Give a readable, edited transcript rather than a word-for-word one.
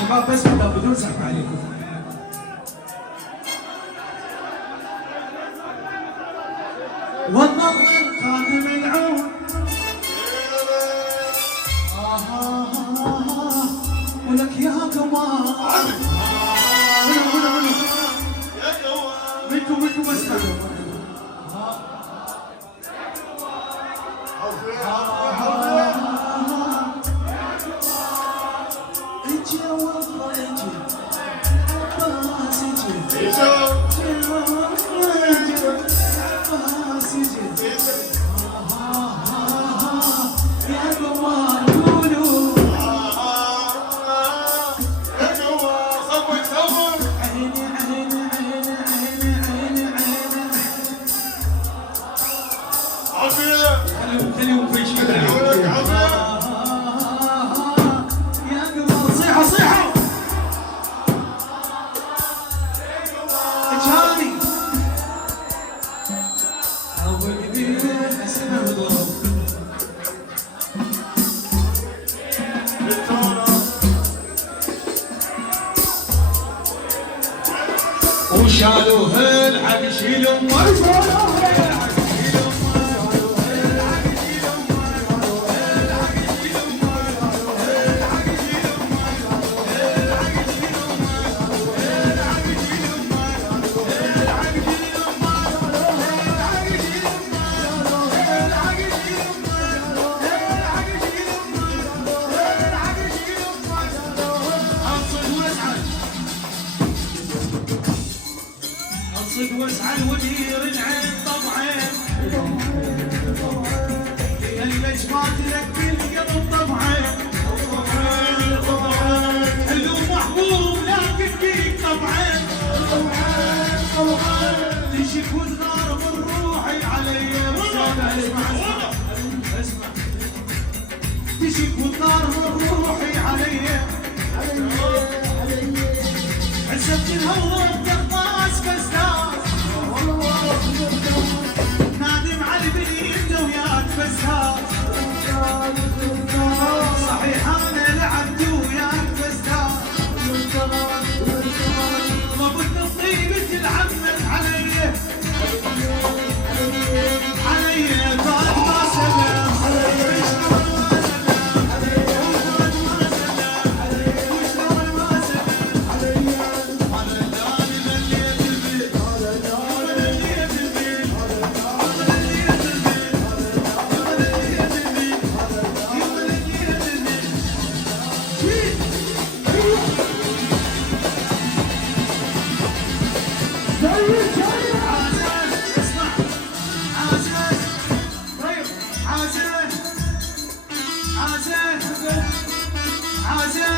شباب بس بدون زحمه عليكم. والنظر خادم العون ولك يا قمر منكم اسمعوا خليهم في شيء يا قمر صيحة صيحة اجهاني أول كبير اسمه ضرب وشالوه الحق شيلهم واسعى الودير العين طبعين يا المجمات لك بالقلب طبعين حلو محبوب لكن فيك طبعين تشك وتغار من روحي علي اسمع تشك وتغار من روحي علي حسبت الهوى بتقاس فستان نادم على البنية وياك فستان صحيح انا لعبت وياك فستان ضبط الطيبة العمت علي بعد ما سلام عازل